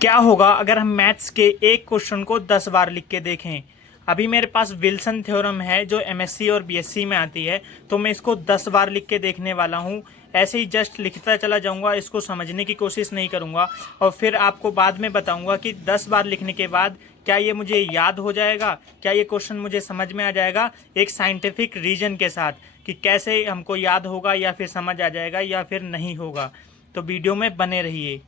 क्या होगा अगर हम मैथ्स के एक क्वेश्चन को 10 बार लिख के देखें। अभी मेरे पास विल्सन थ्योरम है जो एमएससी और बीएससी में आती है, तो मैं इसको 10 बार लिख के देखने वाला हूँ। ऐसे ही जस्ट लिखता चला जाऊंगा, इसको समझने की कोशिश नहीं करूंगा और फिर आपको बाद में बताऊंगा कि 10 बार लिखने के बाद क्या ये मुझे याद हो जाएगा, क्या ये क्वेश्चन मुझे समझ में आ जाएगा, एक साइंटिफिक रीजन के साथ कि कैसे हमको याद होगा या फिर समझ आ जाएगा या फिर नहीं होगा। तो वीडियो में बने रहिए।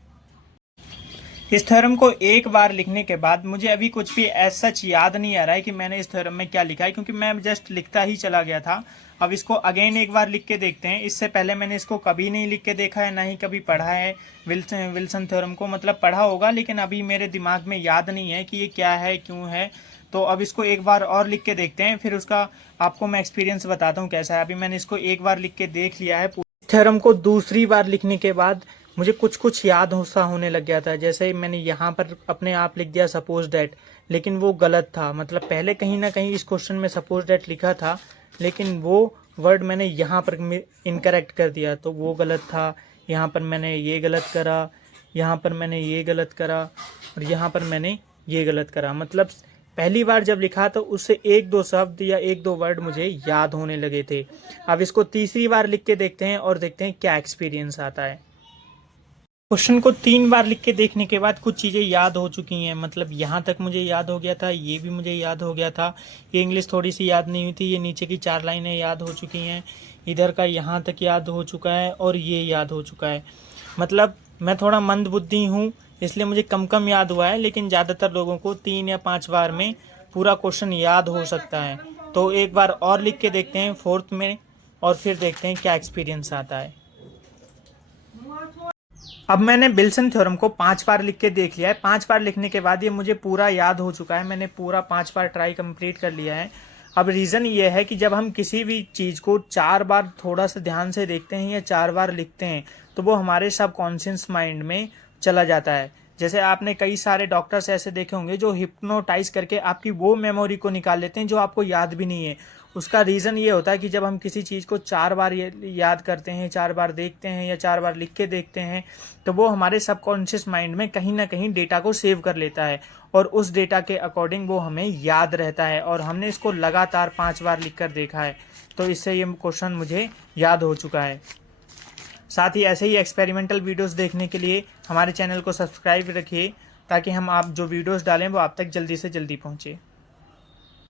इस थ्योरम को एक बार लिखने के बाद मुझे अभी कुछ भी ऐसा सच याद नहीं आ रहा है कि मैंने इस थ्योरम में क्या लिखा है, क्योंकि मैं जस्ट लिखता ही चला गया था। अब इसको अगेन एक बार लिख के देखते हैं। इससे पहले मैंने इसको कभी नहीं लिख के देखा है, ना ही कभी पढ़ा है विल्सन थ्योरम को। मतलब पढ़ा होगा लेकिन अभी मेरे दिमाग में याद नहीं है कि ये क्या है, क्यों है। तो अब इसको एक बार और लिख के देखते हैं, फिर उसका आपको मैं एक्सपीरियंस बताता हूँ कैसा है। अभी मैंने इसको एक बार लिख के देख लिया है। थ्योरम को दूसरी बार लिखने के बाद मुझे कुछ कुछ याद सा होने लग गया था। जैसे मैंने यहाँ पर अपने आप लिख दिया सपोज डैट, लेकिन वो गलत था। मतलब पहले कहीं ना कहीं इस क्वेश्चन में सपोज डैट लिखा था, लेकिन वो वर्ड मैंने यहाँ पर इनकरेक्ट कर दिया, तो वो गलत था। यहाँ पर मैंने ये गलत करा, यहाँ पर मैंने ये गलत करा और यहाँ पर मैंने ये गलत करा। मतलब पहली बार जब लिखा तो उससे एक दो शब्द या एक दो वर्ड मुझे याद होने लगे थे। अब इसको तीसरी बार लिख के देखते हैं और देखते हैं क्या एक्सपीरियंस आता है। क्वेश्चन को 3 बार लिख के देखने के बाद कुछ चीज़ें याद हो चुकी हैं। मतलब यहाँ तक मुझे याद हो गया था, ये भी मुझे याद हो गया था। ये इंग्लिश थोड़ी सी याद नहीं हुई थी। ये नीचे की 4 लाइनें याद हो चुकी हैं। इधर का यहाँ तक याद हो चुका है और ये याद हो चुका है। मतलब मैं थोड़ा मंद बुद्धि हूँ, इसलिए मुझे कम कम याद हुआ है, लेकिन ज़्यादातर लोगों को 3 या 5 बार में पूरा क्वेश्चन याद हो सकता है। तो एक बार और लिख के देखते हैं फोर्थ में, और फिर देखते हैं क्या एक्सपीरियंस आता है। अब मैंने विल्सन थ्योरम को 5 बार लिख के देख लिया है। 5 बार लिखने के बाद ये मुझे पूरा याद हो चुका है। मैंने पूरा 5 बार ट्राई कंप्लीट कर लिया है। अब रीज़न ये है कि जब हम किसी भी चीज़ को 4 बार थोड़ा सा ध्यान से देखते हैं या 4 बार लिखते हैं, तो वो हमारे सबकॉन्शियस माइंड में चला जाता है। जैसे आपने कई सारे डॉक्टर्स ऐसे देखे होंगे जो हिप्नोटाइज करके आपकी वो मेमोरी को निकाल लेते हैं जो आपको याद भी नहीं है। उसका रीज़न ये होता है कि जब हम किसी चीज़ को 4 बार याद करते हैं, 4 बार देखते हैं या 4 बार लिख के देखते हैं, तो वो हमारे सबकॉन्शियस माइंड में कहीं ना कहीं डेटा को सेव कर लेता है और उस डेटा के अकॉर्डिंग वो हमें याद रहता है। और हमने इसको लगातार 5 बार लिख कर देखा है, तो इससे ये क्वेश्चन मुझे याद हो चुका है। साथ ही ऐसे ही एक्सपेरिमेंटल वीडियोस देखने के लिए हमारे चैनल को सब्सक्राइब रखिए, ताकि हम आप जो वीडियोस डालें वो आप तक जल्दी से जल्दी पहुँचे।